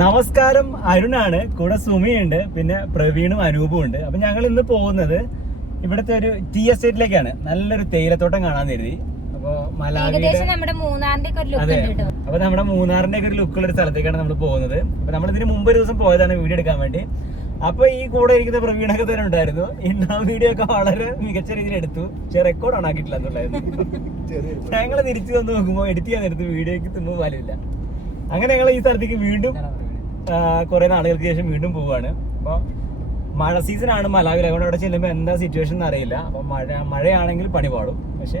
നമസ്കാരം, അരുണാണ്. കൂടെ സുമിയുണ്ട്, പിന്നെ പ്രവീണും അനൂപും ഉണ്ട്. അപ്പൊ ഞങ്ങൾ ഇന്ന് പോകുന്നത് ഇവിടുത്തെ ഒരു ടീ എസ്റ്റേറ്റിലേക്കാണ്. നല്ലൊരു തേയിലത്തോട്ടം കാണാൻ കരുതി. അപ്പൊ മലാവിയുടെ അപ്പൊ നമ്മുടെ മൂന്നാറിന്റെ ഒക്കെ ഒരു ലുക്കുള്ള ഒരു സ്ഥലത്തേക്കാണ് നമ്മൾ പോകുന്നത്. അപ്പൊ നമ്മൾ ഇതിന് മുമ്പ് ഒരു ദിവസം പോയതാണ് വീഡിയോ എടുക്കാൻ വേണ്ടി. അപ്പൊ ഈ കൂടെ ഇരിക്കുന്ന പ്രവീണൊക്കെ തന്നെ ഉണ്ടായിരുന്നു. ഇന്ന് വീഡിയോ ഒക്കെ വളരെ മികച്ച രീതിയിൽ എടുത്തു. പക്ഷെ റെക്കോർഡ് ഓൺ ആക്കിയിട്ടില്ല എന്നുള്ളായിരുന്നു. ഞങ്ങൾ തിരിച്ചു വന്ന് നോക്കുമ്പോൾ എഡിറ്റ് ചെയ്യാൻ നേരത്ത് വീഡിയോക്ക് തുമ്പ് പാലില്ല. അങ്ങനെ ഞങ്ങൾ ഈ സ്ഥലത്തേക്ക് വീണ്ടും കുറെ നാളുകൾക്ക് ശേഷം വീണ്ടും പോവാണ്. അപ്പോൾ മഴ സീസൺ ആണ് മലാവിൽ, അതുകൊണ്ട് അവിടെ ചെല്ലുമ്പോൾ എന്താ സിറ്റുവേഷൻ എന്ന് അറിയില്ല. അപ്പം മഴയാണെങ്കിൽ പണി പാടും. പക്ഷെ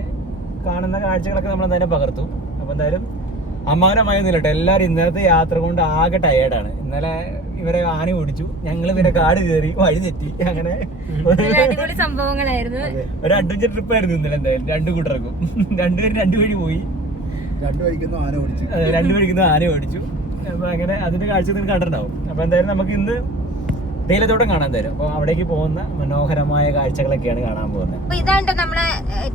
കാണുന്ന കാഴ്ചകളൊക്കെ നമ്മൾ എന്തായാലും പകർത്തു. അപ്പോൾ എന്തായാലും അമ്മാനമായൊന്നുമില്ല കേട്ടോ. എല്ലാവരും ഇന്നലത്തെ യാത്ര കൊണ്ട് ആകെ ടയേർഡാണ്. ഇന്നലെ ഇവരെ ആന ഓടിച്ചു, ഞങ്ങൾ പിന്നെ കാട് കയറി വഴി തെറ്റി. അങ്ങനെ സംഭവങ്ങളായിരുന്നു. ഒരു അഡ്വഞ്ചർ ട്രിപ്പ് ആയിരുന്നു ഇന്നലെ. എന്തായാലും രണ്ടു കൂട്ടർക്കും രണ്ടുപേരും രണ്ടു വഴി പോയി. രണ്ടു വഴിക്കുന്ന ആന ഓടിച്ചു. അപ്പൊ അങ്ങനെ അതിന്റെ കാഴ്ച നിങ്ങൾ കണ്ടിട്ടുണ്ടാവും. അപ്പൊ എന്തായാലും നമുക്ക് ഇന്ന് തേയിലത്തോട്ടം കാണാൻ തരും. അപ്പൊ അവിടേക്ക് പോകുന്ന മനോഹരമായ കാഴ്ചകളൊക്കെയാണ് കാണാൻ പോകുന്നത്. അപ്പൊ ഇതാണ് നമ്മളെ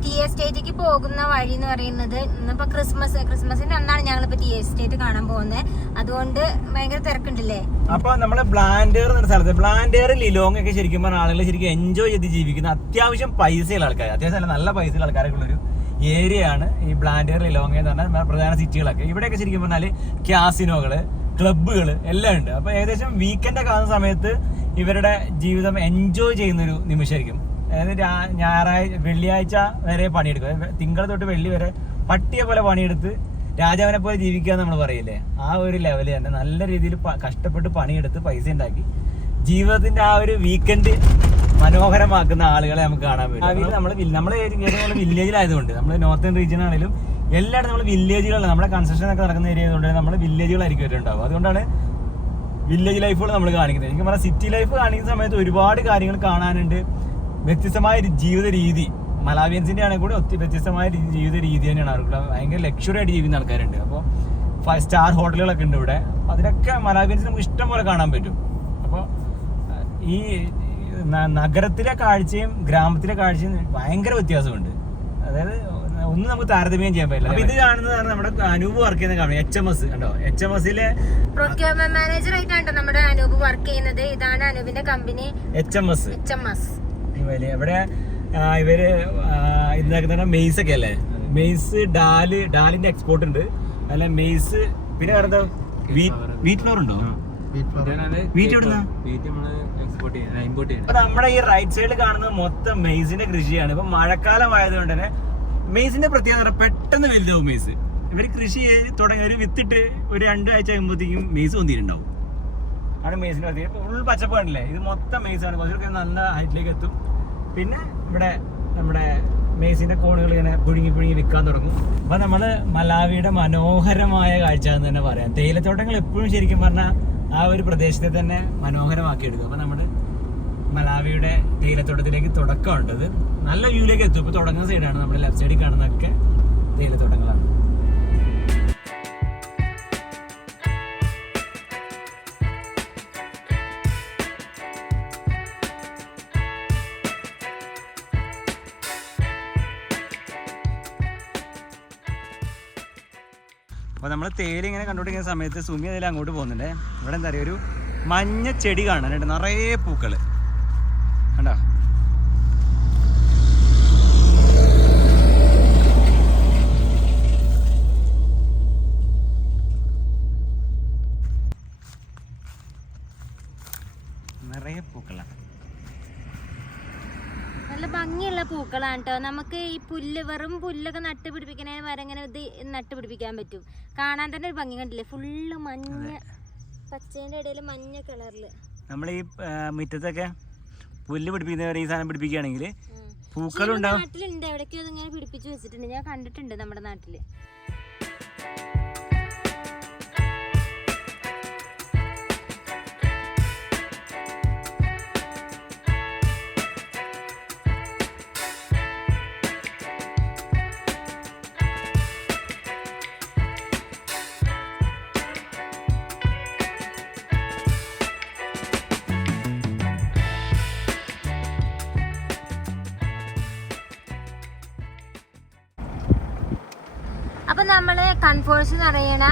ടീ എസ്റ്റേറ്റിലേക്ക് പോകുന്ന വഴി എന്ന് പറയുന്നത്. ഇന്നിപ്പോ ക്രിസ്മസിന്റെ അന്നാണ് ഞങ്ങളിപ്പോ ടീ എസ്റ്റേറ്റ് കാണാൻ പോകുന്നത്. അതുകൊണ്ട് ഭയങ്കര തിരക്കുണ്ടല്ലേ. അപ്പൊ നമ്മള് ബ്ലാൻഡേർ എന്ന സ്ഥലത്ത്, ബ്ലാൻഡേർ ലിലോങ് ഒക്കെ ശരിക്കും പറഞ്ഞ ആളുകൾ ശരിക്കും എൻജോയ് ചെയ്ത് ജീവിക്കുന്ന അത്യാവശ്യം പൈസയുള്ള ആൾക്കാർ, അത്യാവശ്യം നല്ല പൈസയുള്ള ആൾക്കാരൊക്കെ ഉള്ളൊരു ഏരിയ ആണ് ഈ ബ്ലാൻഡേർ ലിലോങ് എന്ന് പറഞ്ഞാൽ പ്രധാന സിറ്റികളൊക്കെ. ഇവിടെയൊക്കെ ശരിക്കും പറഞ്ഞാൽ ക്യാസിനോകള്, ക്ലബ്ബുകള് എല്ലാം ഉണ്ട്. അപ്പൊ ഏകദേശം വീക്കെൻഡ് ഒക്കെ ആകുന്ന സമയത്ത് ഇവരുടെ ജീവിതം എൻജോയ് ചെയ്യുന്നൊരു നിമിഷമായിരിക്കും. അതായത് വെള്ളിയാഴ്ച വരെ പണിയെടുക്കും, തിങ്കൾ തൊട്ട് വെള്ളി വരെ പട്ടിയെ പോലെ പണിയെടുത്ത് രാജാവിനെ പോലെ ജീവിക്കുക നമ്മൾ പറയില്ലേ, ആ ഒരു ലെവല് തന്നെ നല്ല രീതിയിൽ കഷ്ടപ്പെട്ട് പണിയെടുത്ത് പൈസ ഉണ്ടാക്കി ജീവിതത്തിന്റെ ആ ഒരു വീക്കെൻഡ് മനോഹരമാക്കുന്ന ആളുകളെ നമുക്ക് കാണാൻ പറ്റും. നമ്മള് വില്ലേജിലായതുകൊണ്ട്, നമ്മൾ നോർത്തേൺ റീജിയൻ ആണെങ്കിലും എല്ലായിടും നമ്മൾ വില്ലേജുകളാണ്. നമ്മുടെ കൺസ്ട്രക്ഷൻ ഒക്കെ നടക്കുന്ന ഏരിയ ആയതുകൊണ്ട് നമ്മൾ വില്ലേജുകളായിരിക്കും വരുന്നുണ്ടാവും. അതുകൊണ്ടാണ് വില്ലേജ് ലൈഫുകൾ നമ്മൾ കാണിക്കുന്നത്. എനിക്ക് പറഞ്ഞാൽ സിറ്റി ലൈഫ് കാണിക്കുന്ന സമയത്ത് ഒരുപാട് കാര്യങ്ങൾ കാണാനുണ്ട്. വ്യത്യസ്തമായ ഒരു ജീവിത രീതി, മലാവിയൻസിന്റെ ആണെങ്കിൽ കൂടി ഒത്തിരി വ്യത്യസ്തമായ ജീവിത രീതി തന്നെയാണ് അവർക്ക്. ഭയങ്കര ലക്ഷറി ആയിട്ട് ജീവിക്കുന്ന ആൾക്കാരുണ്ട്. അപ്പോൾ 5 സ്റ്റാർ ഹോട്ടലുകളൊക്കെ ഉണ്ട് ഇവിടെ. അതിലൊക്കെ മലാവിയൻസ് നമുക്ക് ഇഷ്ടം പോലെ കാണാൻ പറ്റും. അപ്പോൾ ഈ നഗരത്തിലെ കാഴ്ചയും ഗ്രാമത്തിലെ കാഴ്ചയും ഭയങ്കര വ്യത്യാസമുണ്ട്. അതായത് ഒന്നും നമുക്ക് താരതമ്യം ചെയ്യാൻ പറ്റില്ല. അപ്പൊ ഇത് കാണുന്നതാണ് നമ്മുടെ അനൂപ് വർക്ക് ചെയ്യുന്ന കാണും. HMS കണ്ടോ, HMSലെ പ്രൊക്യൂർമെന്റ് മാനേജർ ആയിട്ടാണ് നമ്മുടെ അനൂപ് വർക്ക് ചെയ്യുന്നത്. ഇതാണ് അനൂപിന്റെ കമ്പനി HMS. ഇവിടെ ഇവര് ഇതാക്കുന്ന മെയ്സ് ഒക്കെ അല്ലേ, മെയ്സ്, ഡാലിന്റെ എക്സ്പോർട്ട് ഉണ്ട്. അല്ല മെയ്സ്, പിന്നെ വേറെ വീറ്റ് ഫ്ലോർ ഉണ്ടോ? നമ്മുടെ ഈ റൈറ്റ് സൈഡിൽ കാണുന്നത് മൊത്തം മെയ്സിന്റെ കൃഷിയാണ്. ഇപ്പൊ മഴക്കാലം ആയതുകൊണ്ട് തന്നെ മെയ്സിന്റെ പ്രത്യേകത പെട്ടെന്ന് വലുതാവും മെയ്സ്. ഇവർ കൃഷി തുടങ്ങി ഒരു വിത്തിട്ട് ഒരു 2 ആഴ്ച ആകുമ്പോഴത്തേക്കും മെയ്സ് വന്നിട്ടുണ്ടാവും. ആണ് മെയ്സിന്റെ പ്രത്യേകത. ഫുൾ പച്ചപ്പ് കണ്ടില്ലേ, ഇത് മൊത്തം മെയ്സാണ്. കുറച്ചൊക്കെ നല്ല ഹൈറ്റിലേക്ക് എത്തും. പിന്നെ ഇവിടെ നമ്മുടെ മെയ്സിന്റെ കോണുകൾ ഇങ്ങനെ പുഴുങ്ങി വിൽക്കാൻ തുടങ്ങും. അപ്പൊ നമ്മള് മലാവിയുടെ മനോഹരമായ കാഴ്ച എന്ന് തന്നെ പറയാം. തേയിലത്തോട്ടങ്ങൾ എപ്പോഴും ശരിക്കും പറഞ്ഞാൽ ആ ഒരു പ്രദേശത്തെ തന്നെ മനോഹരമാക്കി എടുക്കും. അപ്പൊ നമ്മുടെ മലാവിയുടെ തേയിലത്തോട്ടത്തിലേക്ക് തുടക്കമുണ്ടത് നല്ല വ്യൂയിലേക്ക് എത്തും. ഇപ്പൊ തുടങ്ങുന്ന സൈഡാണ്, നമ്മുടെ ലെഫ്റ്റ് സൈഡിൽ കാണുന്നതൊക്കെ തേയിലത്തോട്ടങ്ങളാണ്. അപ്പോൾ നമ്മൾ തേയില ഇങ്ങനെ കണ്ടുകൊണ്ടിരിക്കുന്ന സമയത്ത് സുമി അതിൽ അങ്ങോട്ട് പോകുന്നുണ്ട്. ഇവിടെ എന്താ പറയുക, ഒരു മഞ്ഞ ചെടി കാണാനുണ്ട്, നിറയെ പൂക്കൾ കണ്ടോ. നിറയെ പൂക്കളാണ്, നല്ല ഭംഗിയുള്ള പൂക്കളാണ് കേട്ടോ. നമുക്ക് ഈ വെറും പുല്ലൊക്കെ നട്ടുപിടിപ്പിക്കണേ വരെ ഇങ്ങനെ ഇത് നട്ടുപിടിപ്പിക്കാൻ പറ്റും. കാണാൻ തന്നെ ഒരു ഭംഗി കണ്ടില്ലേ, ഫുള്ള് മഞ്ഞ പച്ചേന്റെ ഇടയിൽ മഞ്ഞ കളറില്. നമ്മൾ ഈ മുറ്റത്തൊക്കെ പുല്ല് പിടിപ്പിക്കുന്നവരെ ഈ സാധനം പിടിപ്പിക്കുകയാണെങ്കിൽ പൂക്കളുണ്ടാവും. നാട്ടിലുണ്ട്, എവിടേക്കോ ഇങ്ങനെ പിടിപ്പിച്ചു വെച്ചിട്ടുണ്ട്, ഞാൻ കണ്ടിട്ടുണ്ട് നമ്മുടെ നാട്ടില്. അപ്പൊ നമ്മള് കൺഫോഴ്സ് എന്ന് പറയണ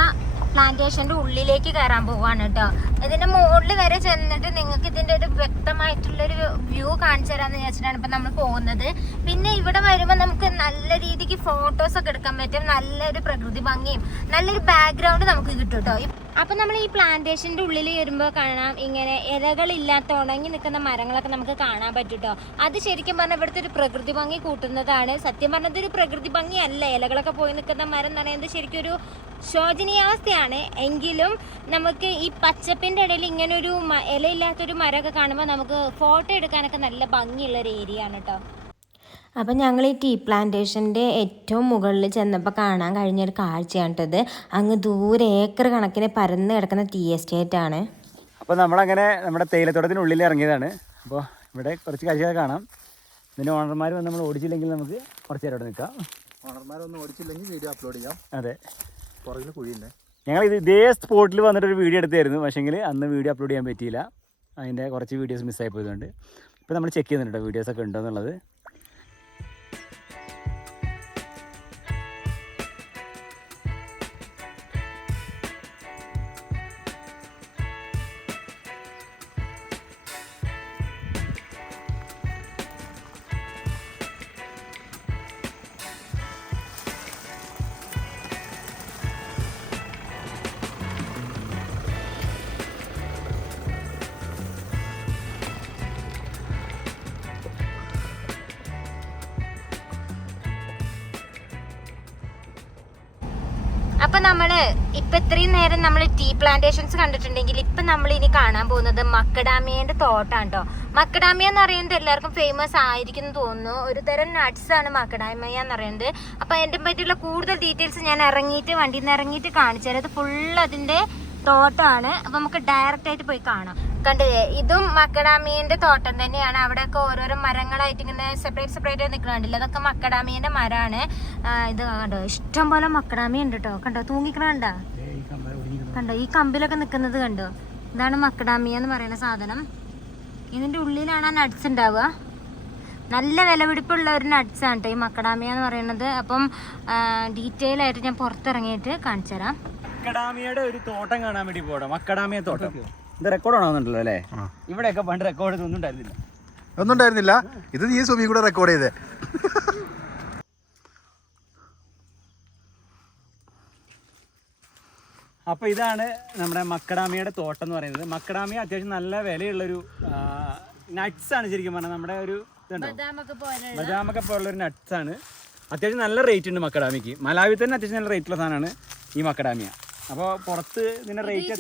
പ്ലാന്റേഷന്റെ ഉള്ളിലേക്ക് കയറാൻ പോവാണ് കേട്ടോ. ഇതിന്റെ മുകളിൽ വരെ ചെന്നിട്ട് നിങ്ങൾക്ക് ഇതിന്റെ ഒരു വ്യക്തമായിട്ടുള്ളൊരു വ്യൂ കാണിച്ചു തരാന്ന് വിചാരിച്ചിട്ടാണ് ഇപ്പൊ നമ്മൾ പോകുന്നത്. പിന്നെ ഇവിടെ വരുമ്പോൾ നമുക്ക് നല്ല രീതിക്ക് ഫോട്ടോസ് ഒക്കെ എടുക്കാൻ പറ്റും. നല്ലൊരു പ്രകൃതി ഭംഗിയും നല്ലൊരു ബാക്ക്ഗ്രൗണ്ട് നമുക്ക് കിട്ടും കേട്ടോ. അപ്പൊ നമ്മൾ ഈ പ്ലാന്റേഷന്റെ ഉള്ളിൽ വരുമ്പോൾ കാണാം ഇങ്ങനെ ഇലകളില്ലാത്ത ഉണങ്ങി നിൽക്കുന്ന മരങ്ങളൊക്കെ നമുക്ക് കാണാൻ പറ്റും കേട്ടോ. അത് ശരിക്കും പറഞ്ഞാൽ ഇവിടുത്തെ ഒരു പ്രകൃതി ഭംഗി കൂട്ടുന്നതാണ്. സത്യം പറഞ്ഞത് ഒരു പ്രകൃതി ഭംഗിയല്ല, ഇലകളൊക്കെ പോയി നിൽക്കുന്ന മരം എന്ന് പറയുന്നത് ശരിക്കും ഒരു ശോചനീയാവസ്ഥയാണ്. എങ്കിലും നമുക്ക് ഈ പച്ചപ്പിന്റെ ഇടയിൽ ഇങ്ങനെ ഒരു ഇലയില്ലാത്തൊരു മരമൊക്കെ കാണുമ്പോൾ നമുക്ക് ഫോട്ടോ എടുക്കാനൊക്കെ നല്ല ഭംഗിയുള്ള ഒരു ഏരിയ ആണ് കേട്ടോ. അപ്പം ഞങ്ങൾ ഈ ടീ പ്ലാന്റേഷൻ്റെ ഏറ്റവും മുകളിൽ ചെന്നപ്പോൾ കാണാൻ കഴിഞ്ഞൊരു കാഴ്ചയാണ് കേട്ടത്. അങ്ങ് ദൂരെ ഏക്കർ കണക്കിന് പരന്ന് കിടക്കുന്ന ടീ എസ്റ്റേറ്റ് ആണ്. അപ്പോൾ നമ്മളങ്ങനെ നമ്മുടെ തേയിലത്തോട്ടത്തിനുള്ളിൽ ഇറങ്ങിയതാണ്. അപ്പോൾ ഇവിടെ കുറച്ച് കാഴ്ചകൾ കാണാം. പിന്നെ ഓണർമാർ വന്ന് നമ്മൾ ഓടിച്ചില്ലെങ്കിൽ നമുക്ക് കുറച്ച് നേരം അവിടെ നിൽക്കാം. ഓണർമാരൊന്നും ഓടിച്ചില്ലെങ്കിൽ വീഡിയോ അപ്ലോഡ് ചെയ്യാം. അതെ, പുറകിൽ കുഴിയുണ്ട്. ഞങ്ങൾ ഇതേ സ്പോട്ടിൽ വന്നിട്ടൊരു വീഡിയോ എടുത്തായിരുന്നു. പക്ഷേങ്കിൽ അന്ന് വീഡിയോ അപ്ലോഡ് ചെയ്യാൻ പറ്റിയില്ല. അതിൻ്റെ കുറച്ച് വീഡിയോസ് മിസ്സായി പോയതുകൊണ്ട് ഇപ്പോൾ നമ്മൾ ചെക്ക് ചെയ്യുന്നുണ്ട് വീഡിയോസൊക്കെ ഉണ്ടോ എന്നുള്ളത്. അപ്പൊ നമ്മള് ഇപ്പൊ ഇത്രയും നേരം നമ്മൾ ടീ പ്ലാന്റേഷൻസ് കണ്ടിട്ടുണ്ടെങ്കിൽ ഇപ്പൊ നമ്മൾ ഇനി കാണാൻ പോകുന്നത് മക്കഡാമിയന്റെ തോട്ടാണ് കേട്ടോ. മക്കഡാമിയ എന്ന് പറയുന്നത് എല്ലാവർക്കും ഫേമസ് ആയിരിക്കും എന്ന് തോന്നുന്നു. ഒരു തരം നട്ട്സ് ആണ് മക്കഡാമിയ എന്ന് പറയുന്നത്. അപ്പൊ അതിന്റെ പറ്റിയുള്ള കൂടുതൽ ഡീറ്റെയിൽസ് ഞാൻ വണ്ടിയിൽ നിന്ന് ഇറങ്ങിയിട്ട് കാണിച്ചു തരാം. ഇത് ഫുൾ അതിന്റെ തോട്ടമാണ്. അപ്പൊ നമുക്ക് ഡയറക്റ്റ് ആയിട്ട് പോയി കാണാം. കണ്ടില്ലേ, ഇതും മക്കഡാമിയന്റെ തോട്ടം തന്നെയാണ്. അവിടെയൊക്കെ ഓരോരോ മരങ്ങളായിട്ട് ഇങ്ങനെ സെപ്പറേറ്റ് നിൽക്കണില്ല. അതൊക്കെ മക്കഡാമിയന്റെ മരമാണ്. ഇത് കണ്ടോ, ഇഷ്ടം പോലെ മക്കഡാമിയ ഉണ്ട് കേട്ടോ. കണ്ടോ, തൂങ്ങിക്കണ കണ്ടോ, ഈ കമ്പിലൊക്കെ നിൽക്കുന്നത് കണ്ടോ. ഇതാണ് മക്കഡാമിയ എന്ന് പറയുന്ന സാധനം. ഇതിന്റെ ഉള്ളിലാണ് ആ നട്ട്സ് ഉണ്ടാവുക. നല്ല വിലപിടിപ്പുള്ള ഒരു നട്ട്സ് ആണ് കേട്ടോ ഈ മക്കഡാമിയ എന്ന് പറയുന്നത്. അപ്പം ഡീറ്റെയിൽ ആയിട്ട് ഞാൻ പുറത്തിറങ്ങിയിട്ട് കാണിച്ചു തരാം. മക്കഡാമിയയുടെ ഒരു തോട്ടം കാണാൻ വേണ്ടി പോകണം. മക്കഡാമിയ തോട്ടം ഇത് റെക്കോർഡ് ആണെന്നുണ്ടല്ലോ അല്ലേ? ഇവിടെയൊക്കെ പണ്ട് റെക്കോർഡ് ഒന്നും ഉണ്ടായിരുന്നില്ല. ഇത് നീ സുമി കൂടെ റെക്കോർഡ് ചെയ്തേ. അപ്പോൾ ഇതാണ് നമ്മുടെ മക്കഡാമിയയുടെ തോട്ടം എന്ന് പറയുന്നത്. മക്കഡാമിയ അത്യാവശ്യം നല്ല വിലയുള്ളൊരു നട്ട്സ് ആണ് ശരിക്കും പറഞ്ഞാൽ. നമ്മുടെ ഒരു ബദാമൊക്കെ പോലുള്ളൊരു നട്ട്സ് ആണ്. അത്യാവശ്യം നല്ല റേറ്റ് ഉണ്ട് മക്കഡാമിക്ക്. മലാവിൽ തന്നെ അത്യാവശ്യം നല്ല റേറ്റുള്ള സാധനമാണ് ഈ മക്കഡാമിയ. അപ്പോൾ പുറത്ത് ഇതിന്റെ റേറ്റ്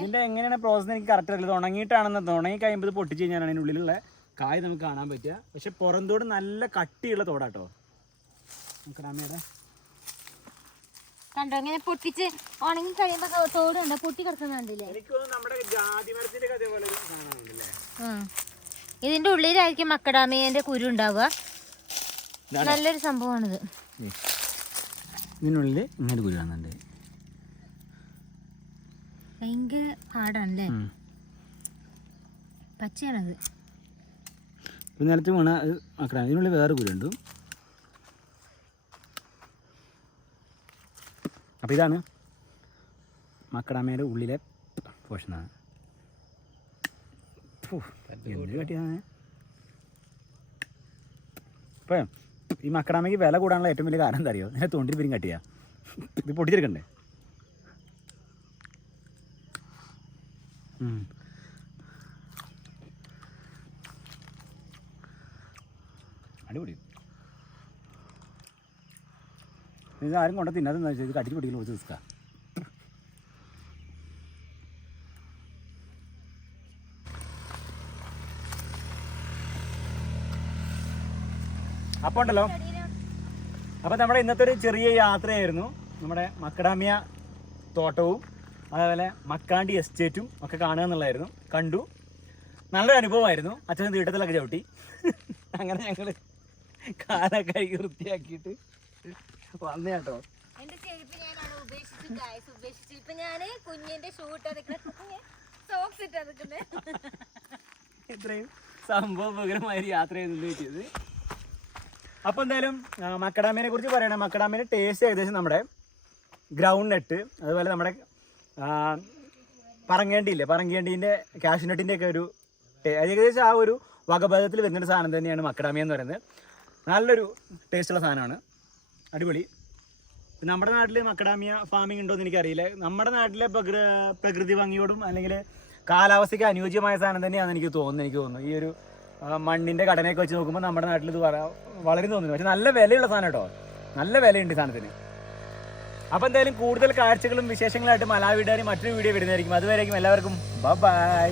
ഇതിന്റെ എങ്ങനെയാണ് പ്രോസസ് എനിക്ക് കറക്റ്റ് അറിയില്ല. ഉണങ്ങിയിട്ടാണെന്ന് ഉണങ്ങി കഴിയുമ്പോൾ പൊട്ടിച്ച് കഴിഞ്ഞാൽ അതിൻ്റെ ഉള്ളിലുള്ള കായ് നമുക്ക് കാണാൻ പറ്റുക. പക്ഷെ പുറന്തോട് നല്ല കട്ടിയുള്ള തോടാട്ടോ മക്കഡാമിയുടെ. കണ്ടോ, ഇങ്ങനെ പൊട്ടിച്ച് ഉണങ്ങി കഴിയുമ്പോ തോടുണ്ടോ പൊട്ടി കിടക്കുന്നുണ്ടല്ലേ. എനിക്ക് തോന്നുന്നു നമ്മുടെ ജാതി മരത്തിന്റെ അതേപോലെ ഒരു സാധനമാണല്ലേ. ഇതിന്റെ ഉള്ളിലായിരിക്കും മക്കഡാമിയന്റെ കുരു ഉണ്ടാവുക. നല്ലൊരു സംഭവമാണിത്. ഇതിനുള്ളിൽ ഇങ്ങനെ കുരു കാണുന്നുണ്ട്. ഭയങ്കര പാടാണല്ലേ. പച്ചയാണത്. നിലത്ത് വീണ മക്കഡാമിയ. ഇതിനുള്ളിൽ വേറെ കുരുണ്ട്. അപ്പോൾ ഇതാണ് മക്കഡാമിയയുടെ ഉള്ളിലെ പോഷനാണ്. കട്ടിയാണ്. ഇപ്പം ഈ മക്കഡാമിക്ക് വില കൂടാനുള്ള ഏറ്റവും വലിയ കാരണം എന്താ അറിയോ? ഞാൻ തൊണ്ടിൽ പിരിയും കട്ടിയാ. ഇത് പൊട്ടിച്ചെടുക്കണ്ടേ? അടിപൊളി. ഇത് ആരും കൊണ്ട തിന്നാതെന്ന് വെച്ചാൽ ഇത് കട്ടിച്ച് പൊട്ടിക്കൽ കുറച്ച് റിസ്ക്കാ. അപ്പോൾ ഉണ്ടല്ലോ, അപ്പോൾ നമ്മുടെ ഇന്നത്തെ ഒരു ചെറിയ യാത്രയായിരുന്നു. നമ്മുടെ മക്കഡാമിയ തോട്ടവും അതേപോലെ മക്കാണ്ടി എസ്റ്റേറ്റും ഒക്കെ കാണുക എന്നുള്ളതായിരുന്നു. കണ്ടു, നല്ലൊരു അനുഭവമായിരുന്നു. അച്ഛൻ തീട്ടത്തിലൊക്കെ ചവിട്ടി. അങ്ങനെ ഞങ്ങൾ കാലൊക്കെ കഴുകി വൃത്തിയാക്കിയിട്ട് വന്നേ കേട്ടോ. ഇത്രയും സംഭവപരമായ ഒരു യാത്രയായിരുന്നു ചെയ്തത്. അപ്പോൾ എന്തായാലും മക്കഡാമിയനെ കുറിച്ച് പറയണേ, മക്കഡാമിയുടെ ടേസ്റ്റ് ഏകദേശം നമ്മുടെ ഗ്രൗണ്ട് നട്ട്, അതുപോലെ നമ്മുടെ പറങ്കേണ്ടീൻ്റെ കാഷ്യൂനട്ടിൻ്റെ ഒക്കെ ഒരു ഏകദേശം ആ ഒരു വകഭേദത്തിൽ വരുന്നൊരു സാധനം തന്നെയാണ് മക്കഡാമിയ എന്ന് പറയുന്നത്. നല്ലൊരു ടേസ്റ്റുള്ള സാധനമാണ്, അടിപൊളി. നമ്മുടെ നാട്ടിൽ മക്കഡാമിയ ഫാമിംഗ് ഉണ്ടോ എന്ന് എനിക്കറിയില്ല. നമ്മുടെ നാട്ടിലെ പ്രകൃതി ഭംഗിയോടും അല്ലെങ്കിൽ കാലാവസ്ഥയ്ക്ക് അനുയോജ്യമായ സാധനം തന്നെയാണെന്ന് എനിക്ക് തോന്നുന്നു. ഈ ഒരു മണ്ണിൻ്റെ ഘടനയൊക്കെ വെച്ച് നോക്കുമ്പോൾ നമ്മുടെ നാട്ടിൽ ഇത് വളരെ തോന്നുന്നു. പക്ഷെ നല്ല വിലയുള്ള സാധനം കേട്ടോ, നല്ല വിലയുണ്ട് ഈ സാധനത്തിന്. അപ്പോൾ എന്തായാലും കൂടുതൽ കാഴ്ചകളും വിശേഷങ്ങളായിട്ട് മലാവിടാനും മറ്റൊരു വീഡിയോ വരുന്നതായിരിക്കും. അതുവരെയായിരിക്കും എല്ലാവർക്കും ബൈ.